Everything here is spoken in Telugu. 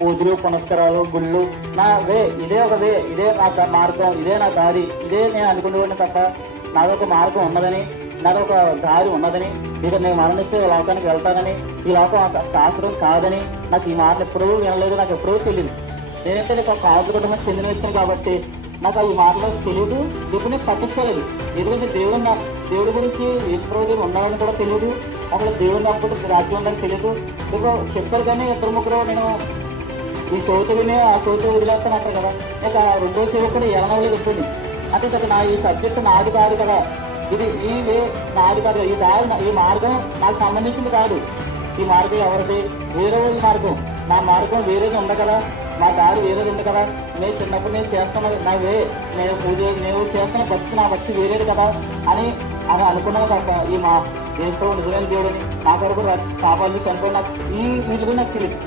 పూజలు పునస్కారాలు గుళ్ళు నా వే, ఇదే ఒక వే, ఇదే నా మార్గం, ఇదే నా దారి, ఇదే నేను అనుకునేవాడిని తప్ప నాదొక మార్గం ఉన్నదని, నాదొక దారి ఉన్నదని, ఇక నేను మరణిస్తే ఈ లోకానికి వెళ్తానని, ఈ లోకం శాస్త్రం కాదని నాకు ఈ మాటలు ఎప్పుడూ వినలేదు, నాకు ఎప్పుడూ తెలియదు. నేనైతే ఒక కాపుల కుటుంబానికి చెందిన వ్యక్తిని కాబట్టి నాకు ఈ మాటలు తెలియదు, ఇప్పుడు నేను పట్టించుకోలేదు. ఎందుకంటే దేవుడి గురించి ఈశ్వరుడు ఉన్నాడని కూడా తెలియదు, అసలు దేవుడిని అప్పుడు రాజ్యం ఉందని తెలియదు. ఇక చెప్పారు కానీ ఇద్దరు ముగ్గురు నేను ఈ చోటు విని ఆ చోటు వదిలేస్తాను అంటారు కదా, ఇక రెండో సేవకు కూడా ఎలనవలేదు చెప్పింది. అంటే ఇక ఈ సబ్జెక్ట్ నాది కాదు కదా, ఇది ఈ వే నాది కాదు, ఈ దారి ఈ మార్గం నాకు సంబంధించింది కాదు, ఈ మార్గం ఎవరిది, వేరే మార్గం, నా మార్గం వేరేది ఉంది కదా, నా దారి వేరేది ఉంది కదా, నేను చిన్నప్పుడు నేను చేస్తున్న నా వే, నేను పూజ నేను చేస్తున్న భక్తి నా భక్తి వేరేది కదా అని అనుకున్నాను తప్ప ఈ మా దేశంలో నిజమైన దేవుడిని నా కొరకు పాపాలు చనిపోయి నాకు ఈ వీటి నాకు తెలియదు.